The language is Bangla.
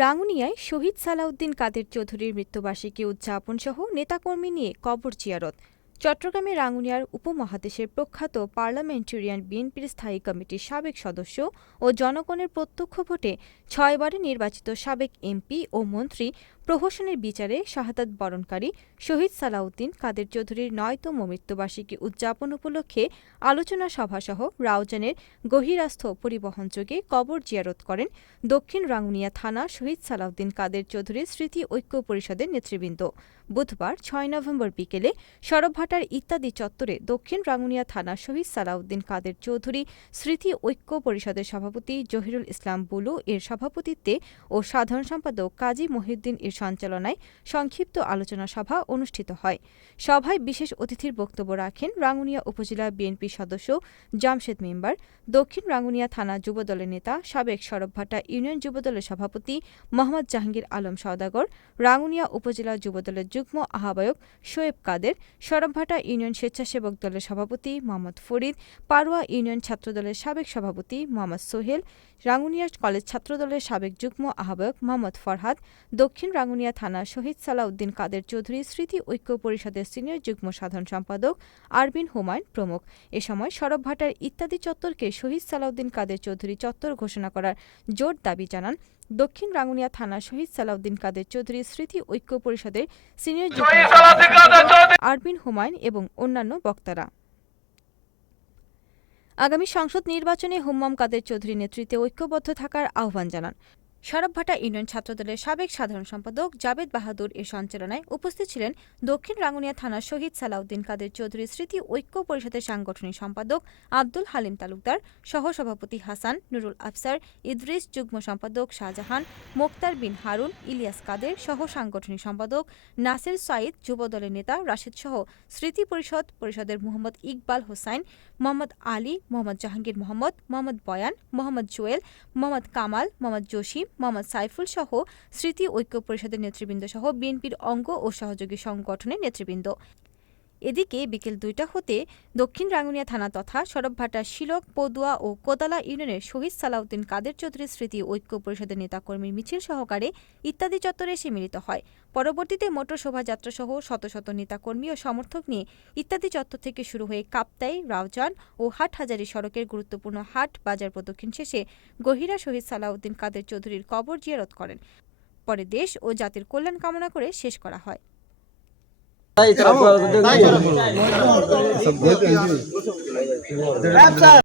রাঙ্গুনিয়ায় শহীদ সালাউদ্দিন কাদের চৌধুরীর মৃত্যুবার্ষিকী উদযাপন সহ নেতাকর্মী নিয়ে কবর জিয়ারত। চট্টগ্রামে রাঙ্গুনিয়ার উপমহাদেশের প্রখ্যাত পার্লামেন্টেরিয়ান বিএনপির স্থায়ী কমিটির সাবেক সদস্য ও জনগণের প্রত্যক্ষ ভোটে ছয়বারে নির্বাচিত সাবেক এমপি ও মন্ত্রী প্রহসনের বিচারে শাহাদাত বরণকারী শহীদ সালাউদ্দিন কাদের চৌধুরীর নয়তম মৃত্যুবার্ষিকী উদযাপন উপলক্ষে আলোচনা সভাসহ রাউজানের গহিরাস্থ পরিবহনযোগে কবর জিয়ারত করেন দক্ষিণ রাঙ্গুনিয়া থানা শহীদ সালাউদ্দিন কাদের চৌধুরীর স্মৃতি ঐক্য পরিষদের নেতৃবৃন্দ। বুধবার ছয় নভেম্বর বিকেলে সরবভাটার ইত্যাদি চত্বরে দক্ষিণ রাঙ্গুনিয়া থানা শহীদ সালাউদ্দিন কাদের চৌধুরী স্মৃতি ঐক্য পরিষদের সভাপতি জহিরুল ইসলাম বুলু এর সভাপতিত্বে ও সাধারণ সম্পাদক কাজী মহিউদ্দিন এর সঞ্চালনায় সংক্ষিপ্ত আলোচনা সভা অনুষ্ঠিত হয়। সভায় বিশেষ অতিথির বক্তব্য রাখেন রাঙ্গুনিয়া উপজেলা বিএনপি সদস্য জামশেদ মেম্বার, দক্ষিণ রাঙ্গুনিয়া থানা যুবদলের নেতা সাবেক সরবভাটা ইউনিয়ন যুবদলের সভাপতি মোহাম্মদ জাহাঙ্গীর আলম সওদাগর, রাঙ্গুনিয়া উপজেলা যুবদলের যুগ্ম আহ্বায়ক শোয়েব কাদের সরবভাটা ইউনিয়ন স্বেচ্ছাসেবক দলের সভাপতি মোহাম্মদ ফরিদ পারোয়া ইউনিয়ন ছাত্রদলের সাবেক সভাপতি মোহাম্মদ সোহেল রাঙ্গুনিয়া কলেজ ছাত্রদলের সাবেক যুগ্ম আহ্বায়ক মোহাম্মদ ফরহাদ দক্ষিণ রাঙ্গুনিয়া থানা শহীদ সালাউদ্দিন কাদের চৌধুরী স্মৃতি ঐক্য পরিষদের সিনিয়র যুগ্ম সাধারণ সম্পাদক আরবিন হুমায়ুন প্রমুখ। এ সময় সরব ভাটার ইত্যাদি চত্বরকে শহীদ সালাউদ্দিন কাদের চৌধুরী চত্বর ঘোষণা করার জোর দাবি জানান দক্ষিণ রাঙ্গুনিয়া থানা শহীদ সালাউদ্দিন কাদের চৌধুরী স্মৃতি ঐক্য পরিষদের সিনিয়র যুগ্ম আরবিন হুমায়ুন এবং অন্যান্য বক্তারা। আগামী সংসদ নির্বাচনে হুম্মাম কাদের চৌধুরী নেতৃত্বে ঐক্যবদ্ধ থাকার আহ্বান জানান। সরবভাটা ইউনিয়ন ছাত্রদলের সাবেক সাধারণ সম্পাদক জাবেদ বাহাদুর এর সঞ্চালনায় উপস্থিত ছিলেন দক্ষিণ রাঙ্গুনিয়া থানার শহীদ সালাউদ্দিন কাদের চৌধুরী স্মৃতি ঐক্য পরিষদের সাংগঠনিক সম্পাদক আব্দুল হালিম তালুকদার, সহসভাপতি হাসান নুরুল আফসার, ইদ্রিস যুগ্ম সম্পাদক শাহজাহান, মোক্তার বিন হারুন, ইলিয়াস কাদের সহ সাংগঠনিক সম্পাদক নাসির সাইদ যুবদলের নেতা রাশেদ সহ স্মৃতি পরিষদ পরিষদের মোহাম্মদ ইকবাল হোসাইন, মোহাম্মদ আলী, মোহাম্মদ জাহাঙ্গীর মোহাম্মদ মোহাম্মদ বয়ান, মোহাম্মদ জোয়েল, মোহাম্মদ কামাল, মোহাম্মদ জসিম মোহাম্মদ সাইফুল সহ স্মৃতি ঐক্য পরিষদের নেতৃবৃন্দ সহ বিএনপির অঙ্গ ও সহযোগী সংগঠনের নেতৃবৃন্দ। এদিকে বিকেল দুইটা হতে দক্ষিণ রাঙ্গুনিয়া থানা তথা সরবভাটা শিলক পদুয়া ও কোদালা ইউনিয়নের শহীদ সালাউদ্দিন কাদের চৌধুরী স্মৃতি ঐক্য পরিষদের নেতাকর্মীর মিছিল সহকারে ইত্যাদি চত্বরে এসে মিলিত হয়। পরবর্তীতে মোটর শোভাযাত্রা সহ শত শত নেতাকর্মী ও সমর্থক নিয়ে ইত্যাদি চত্বর থেকে শুরু হয়ে কাপ্তাই, রাউজান ও হাটহাজারী সড়কের গুরুত্বপূর্ণ হাট বাজার প্রদক্ষিণ শেষে গহিরা শহীদ সালাউদ্দিন কাদের চৌধুরীর কবর জিয়ারত করেন। পরে দেশ ও জাতির কল্যাণ কামনা করে শেষ করা হয়। তাই তারা